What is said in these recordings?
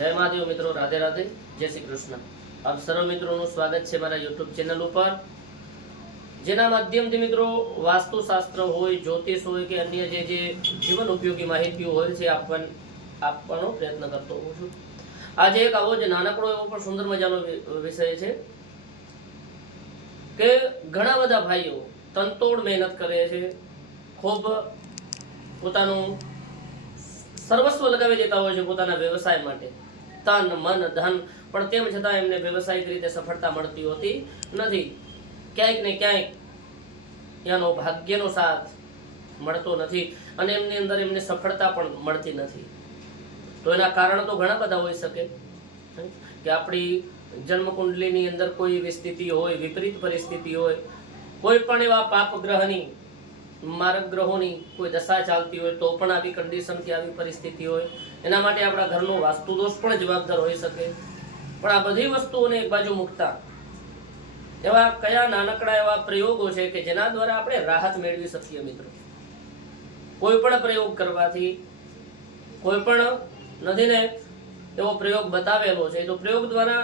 जय महादेव मित्रों, राधे राधे, जय श्री कृष्ण। आप सर्व मित्रों स्वागत है मारा यूट्यूब चैनल पर, जेना माध्यम थी मित्रों वास्तुशास्त्र होय, ज्योतिष होय के अन्य जे जे जीवन उपयोगी माहिती होय छे आपવાનો प्रयत्न करतो होઉં છું। आज एक आवो ज नानकड़ो एवो पण सुंदर मजानो विषय छे के घणा बधा भाईओ तनतोड़ मेहनत करे छे, खूब पोतानुं सर्वस्व लगावी देता होय छे पोताना व्यवसाय माटे, तन मन धन, पण तेम छतां एमने व्यवसायिक रीते सफलता मळती होती नथी। क्यांक ने क्यांक एनो भाग्यनो साथ मळतो नथी अने एमनी अंदर एमने सफलता पण मळती नथी। तो एना कारण तो घणा बधा होई सके के आपणी जन्मकुंडलीनी अंदर कोई एवी स्थिति होय, विपरीत परिस्थिति होय, कोई पण एवा पाप ग्रहनी मार्ग ग्रहोनी कोई दशा चालती होय तो पण आवी कंडीशन की आवी परिस्थिति होय, एना माटे आपणा घरनो वास्तु दोष पण जवाबदार होई सके। पण आ बधी वस्तुओने एक बाजु मूकता एवा कया नानकड़ा एवा प्रयोगो छे के जेना द्वारा आपणे राहत मेळवी सकीए। मित्रों, कोई पण प्रयोग करवाथी कोई पण नथी ने एवो प्रयोग बतावेलो छे तो प्रयोग द्वारा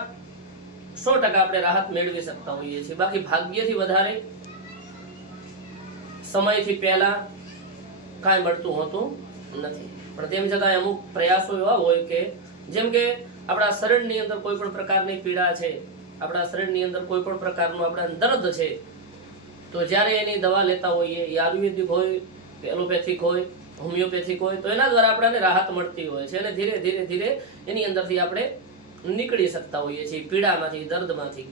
100% आपणे राहत मेळवी सकता होईए छीए। बाकी भाग्यथी वधारे समयथी पहेला कांई मळतुं होतुं नथी। पण तेम छतां अमुक प्रयासो एवा होय के जेम के आपणा शरीરની અંદર કોઈ પણ પ્રકારની પીડા છે, આપણા શરીરની અંદર કોઈ પણ પ્રકારનું આપણા દર્દ છે, તો જ્યારે એની દવા લેતા હોઈએ, એ આયુર્વેદિક હોય કે એલોપેથિક હોય, હોમિયોપેથિક હોય, તો એના દ્વારા આપણને રાહત મળતી હોય છે અને ધીરે ધીરે ધીરે એની અંદરથી આપણે નીકળી શકતા હોઈએ છીએ પીડામાંથી, દર્દમાંથી।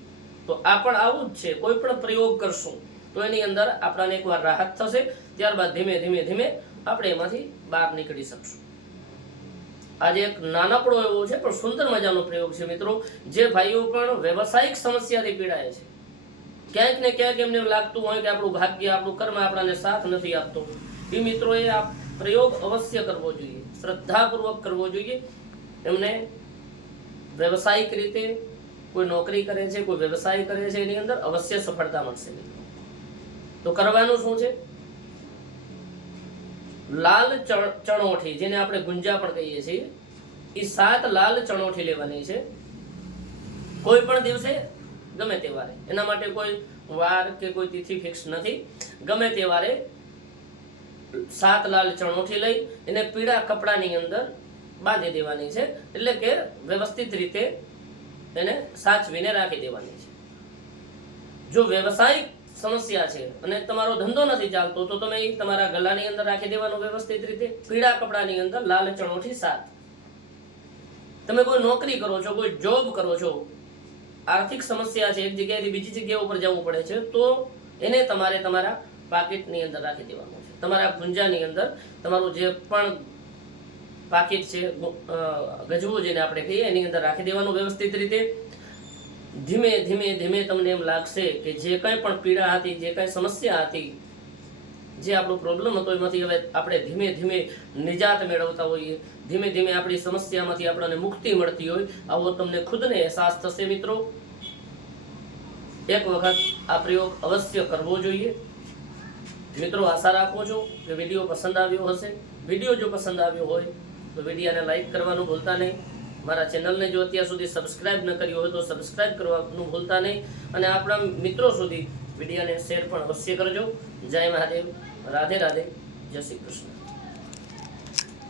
તો આ પણ આવું જ છે, કોઈ પણ પ્રયોગ કરશું તો એની અંદર આપણને એકવાર રાહત થશે, ત્યારબાદ ધીમે ધીમે ધીમે આપણે એમાંથી બહાર નીકળી શકશું। आज एक नानकड़ो एवो छे पण सुंदर मजानो प्रयोग छे मित्रों। जे भाईओ पण व्यवसायिक समस्याथी पीड़ाय छे, क्यांक ने क्यांक एमने लागतुं होय के आपणुं भाग्य, आपणुं कर्म आपणाने साथ नथी आपतो, ए मित्रों ए आ प्रयोग अवश्य करवो जोईए, श्रद्धापूर्वक करवो जोईए। एमने व्यवसायिक रीते कोई नौकरी करे छे, कोई व्यवसाय करे छे, एनी अंदर अवश्य सफलता मळशे। तो करवानुं शुं छे? लाल चणोठी, जेने आपणे गुंजा पण कहीए छीए, ई 7 लाल चणोठी लेवानी छे कोई पण दिवसे, गमे ते वारे। एना माटे कोई वार के कोई तिथि फिक्स नथी, गमे ते वारे 7 लाल चणोठी लई एने पीळा कपડાની અંદર બાંધી દેવાની છે, એટલે કે વ્યવસ્થિત રીતે એને સાચવીને રાખી દેવાની છે। જો વ્યવસાયિક समस्या है अने तमारो धंधो नहीं चालतो तो तमे तमारा गलानी अंदर राखी देवानो व्यवस्थित रीते पीड़ा कपड़ानी अंदर लाल चणोठी 7। तमे कोई नौकरी करो छो, कोई जॉब करो छो, आर्थिक समस्या है, एक जग्याएथी बीजी जग्या पर जवुं पड़े छे, तो एने तमारे तमारा पाकिटनी अंदर राखी देवानुं छे। तमारा गुंजानी अंदर तमारुं जे पण पाकिट छे, गजवो जेने आपणे कहीए, एनी अंदर राखी देवानुं व्यवस्थित रीते। धीमे धीमे धीमे तमने एम लागशे के जे कांई पण पीड़ा हती, जे कांई समस्या हती, जे आपणो प्रॉब्लम हतो एमांथी हवे आपणे धीमे धीमे निजात मेळवता होईए, धीमे धीमे आपणी समस्यामांथी आपणे मुक्ति मळती होय, आवो तमने खुदने अहसास थशे। मित्रों, एक वखत आ प्रयोग अवश्य करवो जोईए। मित्रों, आशा राखुं छुं के विडियो पसंद आव्यो हशे। विडियो जो पसंद आव्यो होय तो विडियोने लाइक करवानुं भूलता नहीं। मारा चैनल ने जो अत्यार सुधी सब्सक्राइब न कर्यो होय तो सब्सक्राइब करवानुं भूलता नहीं अने आपणा मित्रों सुधी विडियोने शेर पण अवश्य करजो। जय महादेव, राधे राधे, जय श्री कृष्ण।